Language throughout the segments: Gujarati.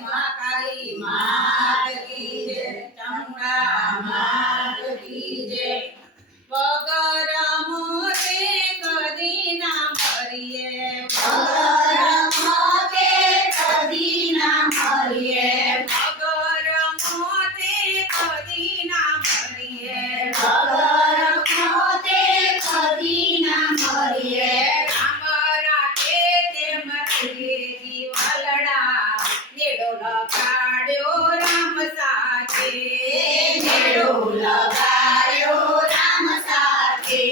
महाकाली मात की जय, चामुंडा मात की जय। वगर मोते कदी ना मरिए, वगर मोते कदी ना मरिए, वगर मोते कदी ना मरिए, वगर मोते कदी ना मरिए। राम राखे तेम रहिए जीवलड़ा, नेड़ो लगाड्यो राम साथे, नेड़ो लगाड्यो राम साथे।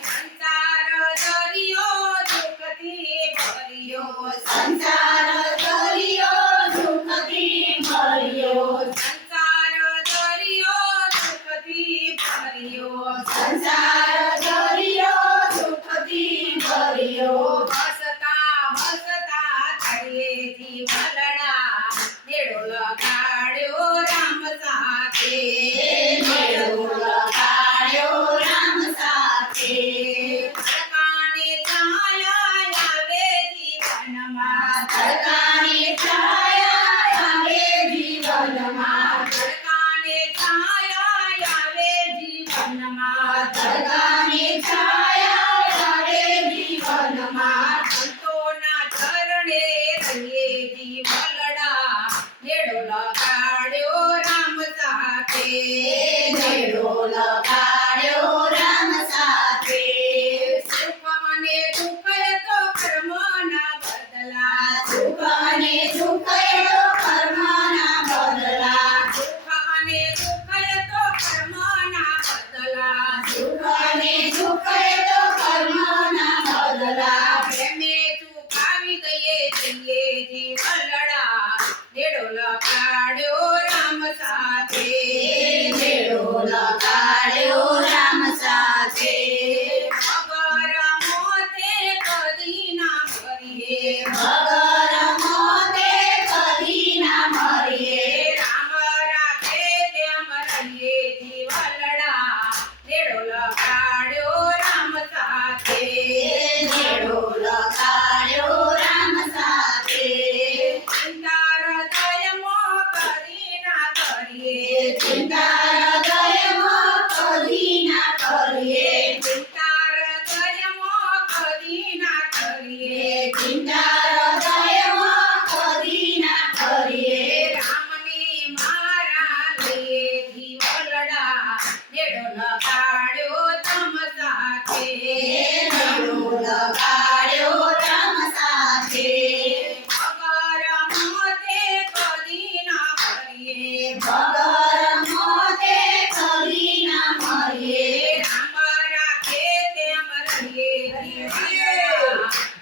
संसार दरियो दुखથી ભર્યો, સંસાર દરિયો દુખથી ભર્યો, સંસાર દરિયો દુખથી ભર્યો, સંસાર દરિયો દુખથી ભર્યો। હસતા હસતા થઈએ જીવલડા, નેડો લગાડ્યો રામ સાથે, નેડો લગાડ્યો રામ સાથે। તડકાની છાયા આવે જીવનમાં, તડકાની છાયા આવે જીવનમાં, તડકાની છાયા આવે જીવનમાં, તડકાની છાયા આવે જીવનમાં। સંતોના ચરણે રહીએ જીવલડા, નેડો લગાડ્યો રામ સાથે, નેડો લગાડ્યો રામ સાથે। સુખ અને દુઃખ તો કર્મના બદલા, સુખ અને દુઃખ તો કર્મના બદલા, સુખ અને દુઃખ તો કર્મના બદલા, સુખ અને દુઃખ તો કર્મના બદલા। પ્રેમે ચૂકાવી દઈએ જઈએ જીવલડા, નેડો લગાડ્યો રામ સાથે, નેડો લગાડ્યો રામ સાથે। વગર મોતે કદી ના મરીએ, વગર મોતે કદી ના મરીએ, રામ રાખે તેમ રહીએ જીવલડા, નેડો લગાડ્યો રામ સાથે, નેડો લગાડ્યો રામ સાથે। ચિંતા હૃદયમાં કદી ના કરીએ, ચિંતા હૃદયમાં કદી ના કરીએ, ચિંતા હૃદયમાં કદી ના કરીએ, ચિંતા હૃદયમાં કદી ના કરીએ। રામની મારા લઈએ જીવલડા, નેડો લગાડ્યો તમ સાથે, નેડો લગાડ્યો રામ સાથે। વગર મોતે કદી ના મરીએ, વગર મોતે કદી ના મરીએ, રામ રાખે તેમ રહીએ જીવલડા,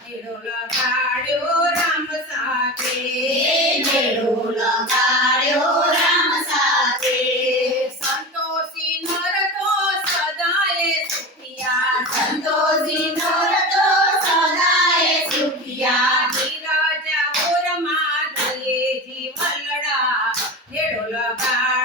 નેડો લગાડ્યો રામ સાથે, નેડો લગાડ્યો રામ સાથે। સંતોષી નર તો સદાય સુખિયા, સંતોષી નર તો સદાય સુખિયા। ધીરજ ઓરમાં ધરીએ જીવલડા, નેડો લગાડ્યો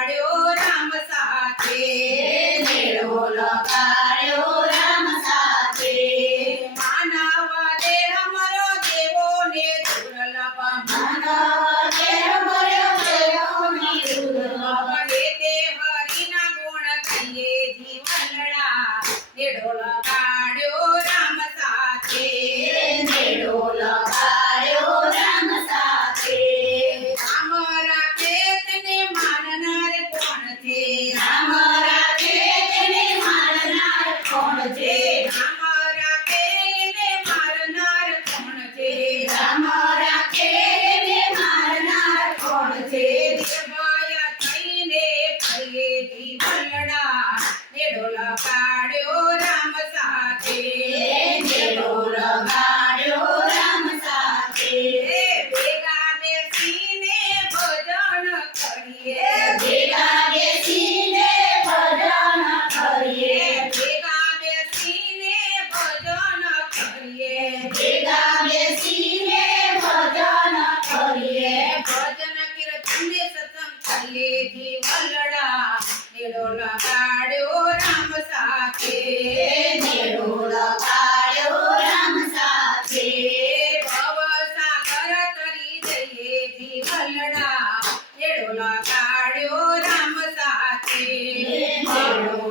વાલી વલડા એડો લગાડ્યો રામ સાથે મેળો